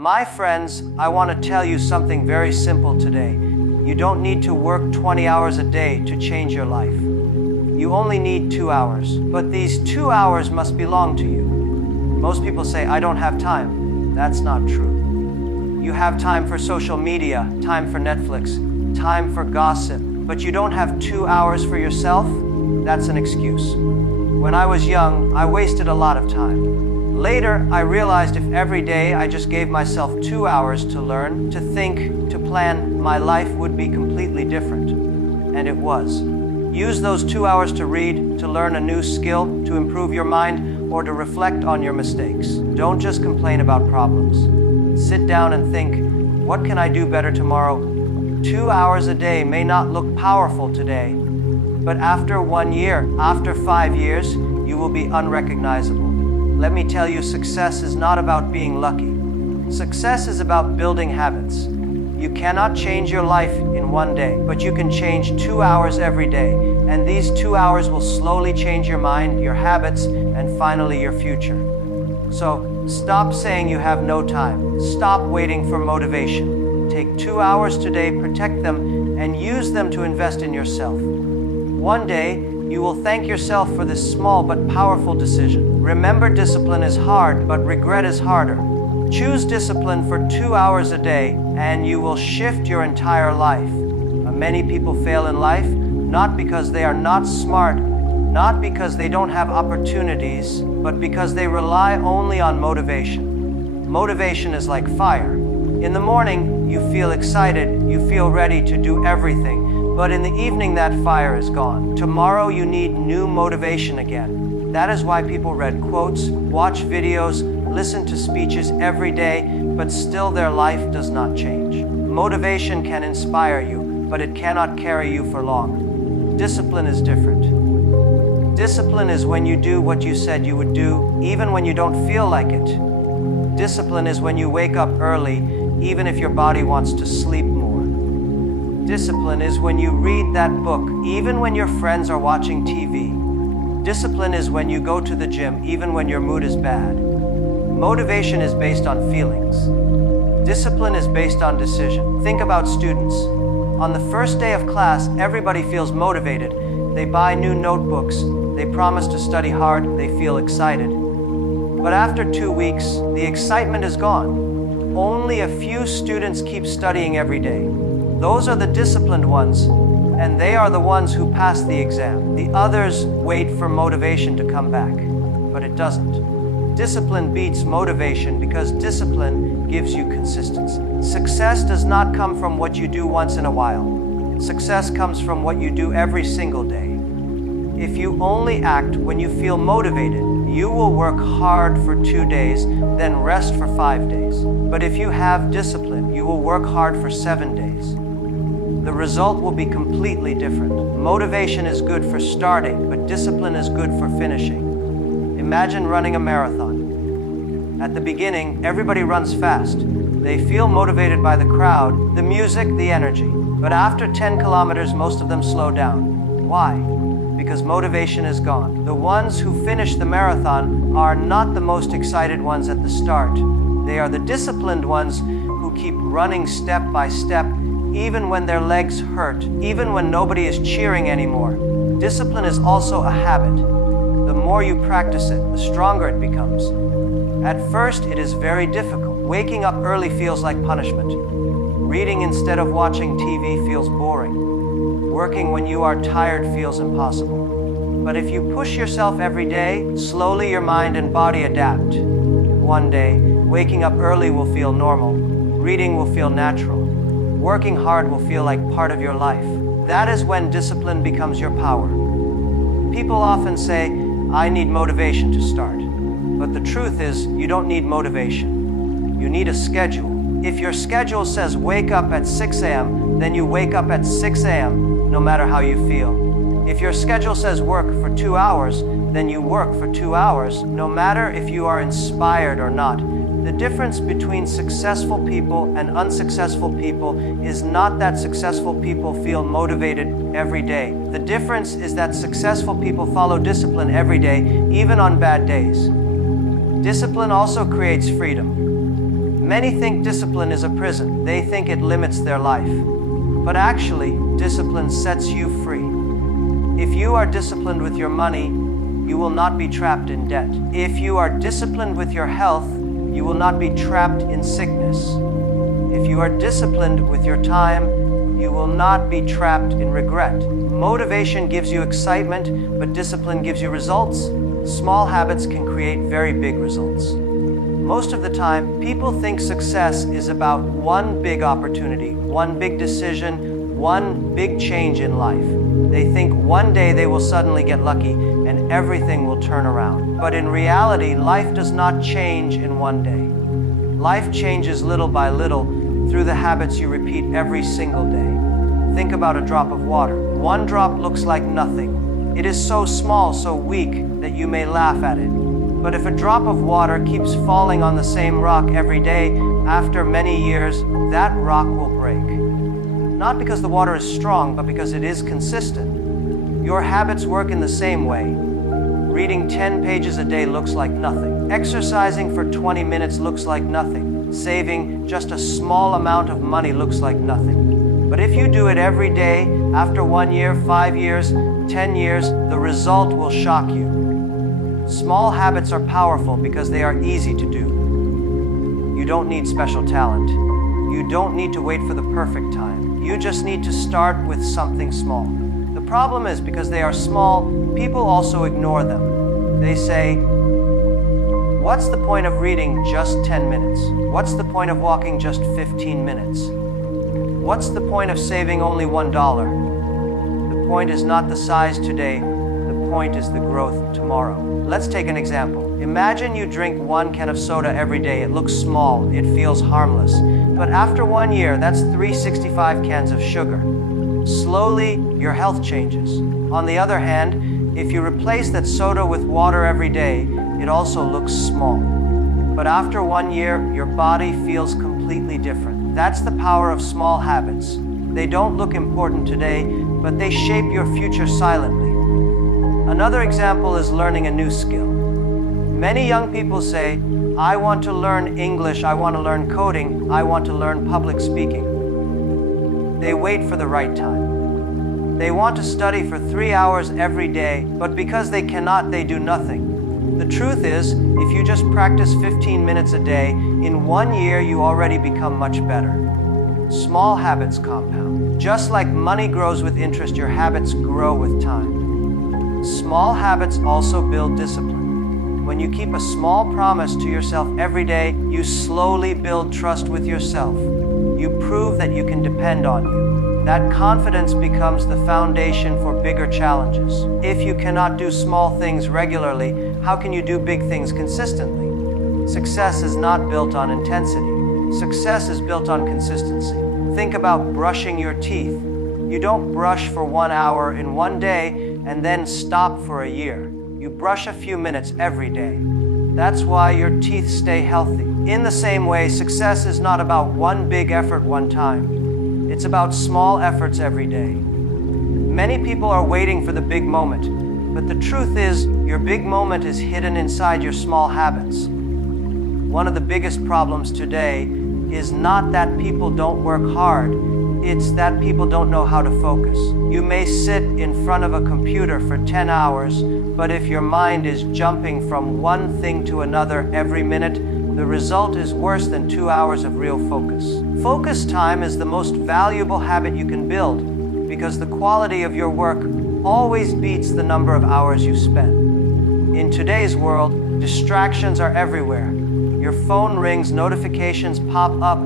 My friends, I want to tell you something very simple today. You don't need to work 20 hours a day to change your life. You only need 2 hours, but these 2 hours must belong to you. Most people say, I don't have time. That's not true. You have time for social media, time for Netflix, time for gossip, but you don't have 2 hours for yourself? That's an excuse. When I was young, I wasted a lot of time. Later, I realized if every day I just gave myself 2 hours to learn, to think, to plan, my life would be completely different. And it was. Use those 2 hours to read, to learn a new skill, to improve your mind, or to reflect on your mistakes. Don't just complain about problems. Sit down and think, what can I do better tomorrow? 2 hours a day may not look powerful today, but after 1 year, after 5 years, you will be unrecognizable. Let me tell you, success is not about being lucky. Success is about building habits. You cannot change your life in 1 day, but you can change 2 hours every day. And these 2 hours will slowly change your mind, your habits, and finally your future. So stop saying you have no time. Stop waiting for motivation. Take 2 hours today, protect them, and use them to invest in yourself. One day, you will thank yourself for this small but powerful decision. Remember, discipline is hard, but regret is harder. Choose discipline for 2 hours a day, and you will shift your entire life. Many people fail in life, not because they are not smart, not because they don't have opportunities, but because they rely only on motivation. Motivation is like fire. In the morning, you feel excited, you feel ready to do everything. But in the evening, that fire is gone. Tomorrow, you need new motivation again. That is why people read quotes, watch videos, listen to speeches every day, but still their life does not change. Motivation can inspire you, but it cannot carry you for long. Discipline is different. Discipline is when you do what you said you would do, even when you don't feel like it. Discipline is when you wake up early, even if your body wants to sleep more. Discipline is when you read that book, even when your friends are watching TV. Discipline is when you go to the gym, even when your mood is bad. Motivation is based on feelings. Discipline is based on decision. Think about students. On the first day of class, everybody feels motivated. They buy new notebooks. They promise to study hard. They feel excited. But after 2 weeks, the excitement is gone. Only a few students keep studying every day. Those are the disciplined ones, and they are the ones who pass the exam. The others wait for motivation to come back, but it doesn't. Discipline beats motivation because discipline gives you consistency. Success does not come from what you do once in a while. Success comes from what you do every single day. If you only act when you feel motivated, you will work hard for 2 days, then rest for 5 days. But if you have discipline, you will work hard for 7 days. The result will be completely different. Motivation is good for starting, but discipline is good for finishing. Imagine running a marathon. At the beginning, everybody runs fast. They feel motivated by the crowd, the music, the energy. But after 10 kilometers, most of them slow down. Why? Because motivation is gone. The ones who finish the marathon are not the most excited ones at the start. They are the disciplined ones who keep running step by step, even when their legs hurt, even when nobody is cheering anymore. Discipline is also a habit. The more you practice it, the stronger it becomes. At first, it is very difficult. Waking up early feels like punishment. Reading instead of watching TV feels boring. Working when you are tired feels impossible. But if you push yourself every day, slowly your mind and body adapt. One day, waking up early will feel normal. Reading will feel natural. Working hard will feel like part of your life. That is when discipline becomes your power. People often say, I need motivation to start. But the truth is, you don't need motivation. You need a schedule. If your schedule says wake up at 6 a.m., then you wake up at 6 a.m., no matter how you feel. If your schedule says work for 2 hours, then you work for 2 hours, no matter if you are inspired or not. The difference between successful people and unsuccessful people is not that successful people feel motivated every day. The difference is that successful people follow discipline every day, even on bad days. Discipline also creates freedom. Many think discipline is a prison. They think it limits their life. But actually, discipline sets you free. If you are disciplined with your money, you will not be trapped in debt. If you are disciplined with your health, you will not be trapped in sickness. If you are disciplined with your time, you will not be trapped in regret. Motivation gives you excitement, but discipline gives you results. Small habits can create very big results. Most of the time, people think success is about one big opportunity, one big decision, one big change in life. They think one day they will suddenly get lucky and everything will turn around. But in reality, life does not change in one day. Life changes little by little through the habits you repeat every single day. Think about a drop of water. One drop looks like nothing. It is so small, so weak, that you may laugh at it. But if a drop of water keeps falling on the same rock every day, after many years, that rock will break. Not because the water is strong, but because it is consistent. Your habits work in the same way. Reading 10 pages a day looks like nothing. Exercising for 20 minutes looks like nothing. Saving just a small amount of money looks like nothing. But if you do it every day, after 1 year, 5 years, 10 years, the result will shock you. Small habits are powerful because they are easy to do. You don't need special talent. You don't need to wait for the perfect time. You just need to start with something small. The problem is, because they are small, people also ignore them. They say, what's the point of reading just 10 minutes? What's the point of walking just 15 minutes? What's the point of saving only $1? The point is not the size today, the point is the growth tomorrow. Let's take an example. Imagine you drink 1 can of soda every day. It looks small, it feels harmless. But after 1 year, that's 365 cans of sugar. Slowly, your health changes. On the other hand, if you replace that soda with water every day, it also looks small. But after 1 year, your body feels completely different. That's the power of small habits. They don't look important today, but they shape your future silently. Another example is learning a new skill. Many young people say, I want to learn English, I want to learn coding, I want to learn public speaking. They wait for the right time. They want to study for 3 hours every day, but because they cannot, they do nothing. The truth is, if you just practice 15 minutes a day, in 1 year you already become much better. Small habits compound. Just like money grows with interest, your habits grow with time. Small habits also build discipline. When you keep a small promise to yourself every day, you slowly build trust with yourself. You prove that you can depend on you. That confidence becomes the foundation for bigger challenges. If you cannot do small things regularly, how can you do big things consistently? Success is not built on intensity. Success is built on consistency. Think about brushing your teeth. You don't brush for 1 hour in 1 day and then stop for a year. You brush a few minutes every day. That's why your teeth stay healthy. In the same way, success is not about one big effort one time. It's about small efforts every day. Many people are waiting for the big moment, but the truth is, your big moment is hidden inside your small habits. One of the biggest problems today is not that people don't work hard, it's that people don't know how to focus. You may sit in front of a computer for 10 hours, but if your mind is jumping from one thing to another every minute, the result is worse than 2 hours of real focus. Focus time is the most valuable habit you can build, because the quality of your work always beats the number of hours you spend. In today's world, distractions are everywhere. Your phone rings, notifications pop up,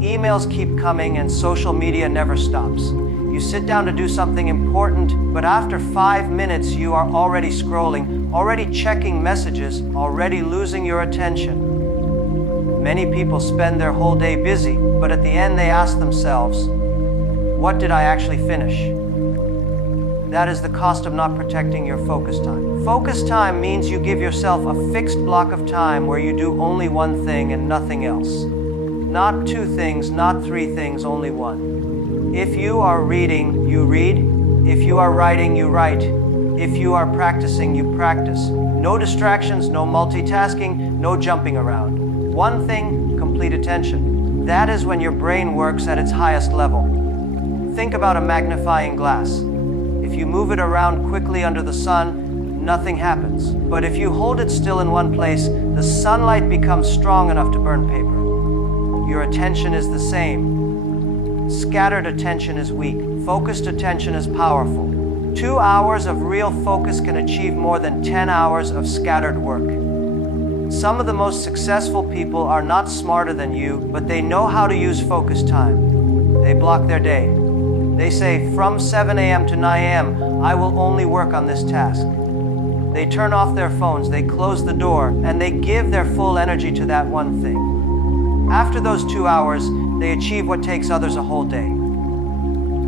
emails keep coming, and social media never stops. You sit down to do something important, but after 5 minutes you are already scrolling, already checking messages, already losing your attention. Many people spend their whole day busy, but at the end they ask themselves, what did I actually finish? That is the cost of not protecting your focus time. Focus time means you give yourself a fixed block of time where you do only one thing and nothing else. Not 2 things, not 3 things, only one. If you are reading, you read. If you are writing, you write. If you are practicing, you practice. No distractions, no multitasking, no jumping around. One thing, complete complete attention. That is when your brain works at its highest level. Think about a magnifying glass. If you move it around quickly under the sun, nothing happens. But if you hold it still in one place, the sunlight becomes strong enough to burn paper. Your attention is the same. Scattered attention is weak. Focused attention is powerful. 2 hours of real focus can achieve more than 10 hours of scattered work. Some of the most successful people are not smarter than you, but they know how to use focus time. They block their day. They say, from 7 a.m. to 9 a.m., I will only work on this task. They turn off their phones, they close the door, and they give their full energy to that one thing. After those 2 hours, they achieve what takes others a whole day.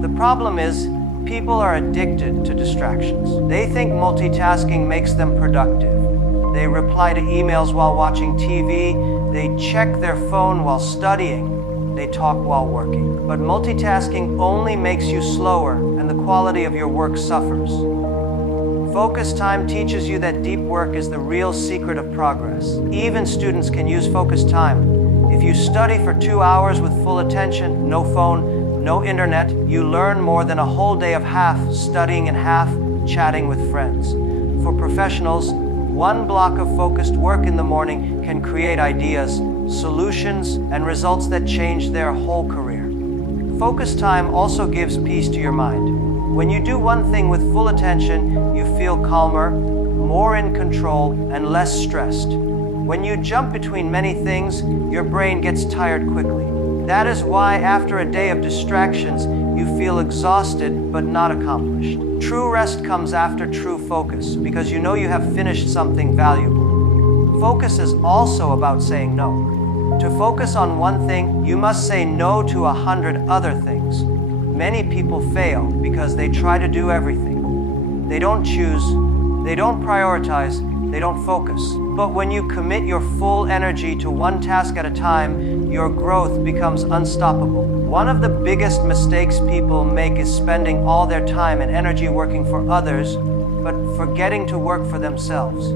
The problem is, people are addicted to distractions. They think multitasking makes them productive. They reply to emails while watching TV. They check their phone while studying. They talk while working. But multitasking only makes you slower, and the quality of your work suffers. Focus time teaches you that deep work is the real secret of progress. Even students can use focus time. If you study for 2 hours with full attention, no phone, no internet, you learn more than a whole day of half studying and half chatting with friends. For professionals, one block of focused work in the morning can create ideas, solutions, and results that change their whole career. Focus time also gives peace to your mind. When you do one thing with full attention, you feel calmer, more in control, and less stressed. When you jump between many things, your brain gets tired quickly. That is why after a day of distractions, you feel exhausted but not accomplished. True rest comes after true focus, because you know you have finished something valuable. Focus is also about saying no. To focus on one thing, you must say no to 100 other things. Many people fail because they try to do everything. They don't choose, they don't prioritize, they don't focus. But when you commit your full energy to one task at a time, your growth becomes unstoppable. One of the biggest mistakes people make is spending all their time and energy working for others, but forgetting to work for themselves.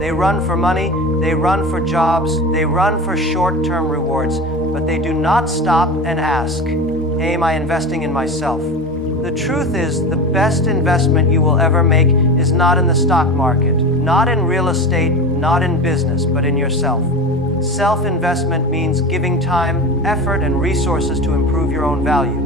They run for money, they run for jobs, they run for short-term rewards, but they do not stop and ask, am I investing in myself? The truth is, the best investment you will ever make is not in the stock market, not in real estate, not in business, but in yourself. Self-investment means giving time, effort, and resources to improve your own value.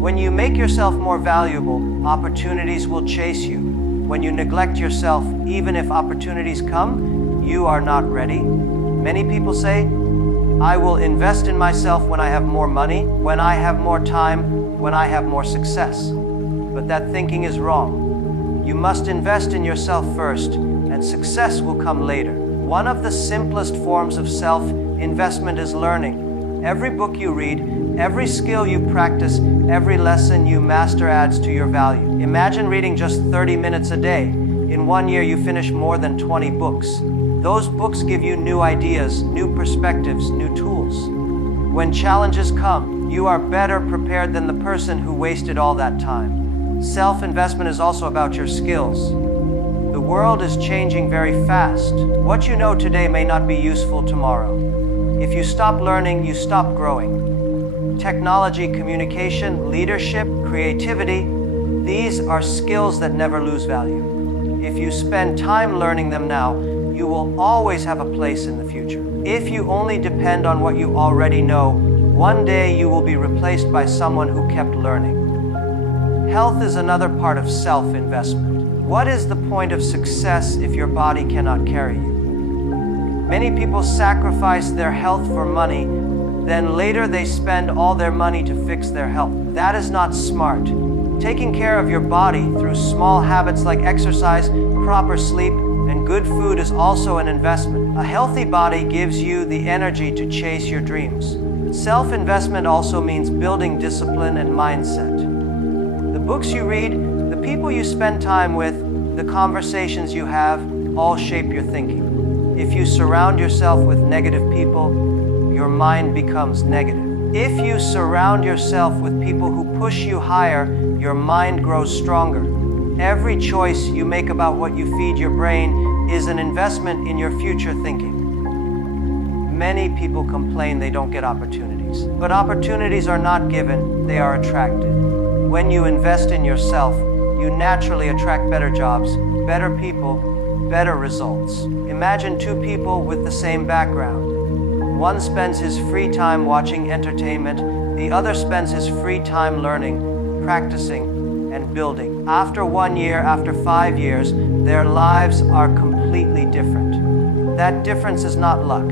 When you make yourself more valuable, opportunities will chase you. When you neglect yourself, even if opportunities come, you are not ready. Many people say, I will invest in myself when I have more money, when I have more time, when I have more success. But that thinking is wrong. You must invest in yourself first, and success will come later. One of the simplest forms of self-investment is learning. Every book you read, every skill you practice, every lesson you master adds to your value. Imagine reading just 30 minutes a day. In 1 year, you finish more than 20 books. Those books give you new ideas, new perspectives, new tools. When challenges come, you are better prepared than the person who wasted all that time. Self-investment is also about your skills. The world is changing very fast. What you know today may not be useful tomorrow. If you stop learning, you stop growing. Technology, communication, leadership, creativity, these are skills that never lose value. If you spend time learning them now, you will always have a place in the future. If you only depend on what you already know, one day you will be replaced by someone who kept learning. Health is another part of self-investment. What is the point of success if your body cannot carry you? Many people sacrifice their health for money, then later they spend all their money to fix their health. That is not smart. Taking care of your body through small habits like exercise, proper sleep, and good food is also an investment. A healthy body gives you the energy to chase your dreams. Self-investment also means building discipline and mindset. The books you read, the people you spend time with, the conversations you have, all shape your thinking. If you surround yourself with negative people, your mind becomes negative. If you surround yourself with people who push you higher, your mind grows stronger. Every choice you make about what you feed your brain is an investment in your future thinking. Many people complain they don't get opportunities. But opportunities are not given, they are attracted. When you invest in yourself, you naturally attract better jobs, better people, better results. Imagine two people with the same background. One spends his free time watching entertainment, the other spends his free time learning, practicing, and building. After 1 year, after 5 years, their lives are completely different. That difference is not luck.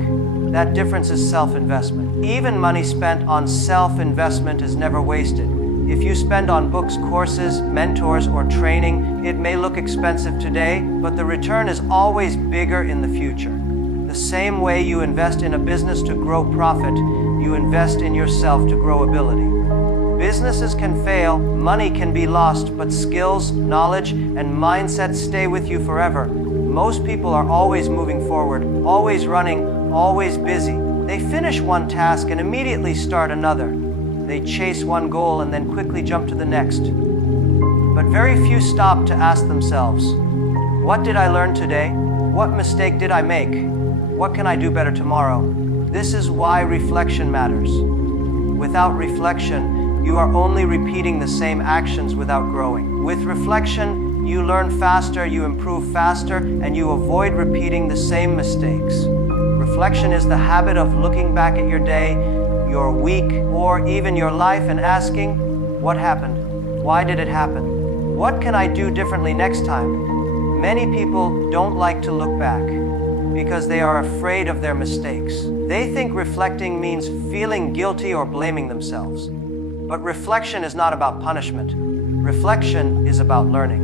That difference is self-investment. Even money spent on self-investment is never wasted. If you spend on books, courses, mentors, or training, it may look expensive today, but the return is always bigger in the future. The same way you invest in a business to grow profit, you invest in yourself to grow ability. Businesses can fail, money can be lost, but skills, knowledge, and mindset stay with you forever. Most people are always moving forward, always running, always busy. They finish one task and immediately start another. They chase one goal and then quickly jump to the next. But very few stop to ask themselves, what did I learn today? What mistake did I make? What can I do better tomorrow? This is why reflection matters. Without reflection, you are only repeating the same actions without growing. With reflection, you learn faster, you improve faster, and you avoid repeating the same mistakes. Reflection is the habit of looking back at your day, your week, or even your life and asking, what happened? Why did it happen? What can I do differently next time? Many people don't like to look back because they are afraid of their mistakes. They think reflecting means feeling guilty or blaming themselves. But reflection is not about punishment. Reflection is about learning.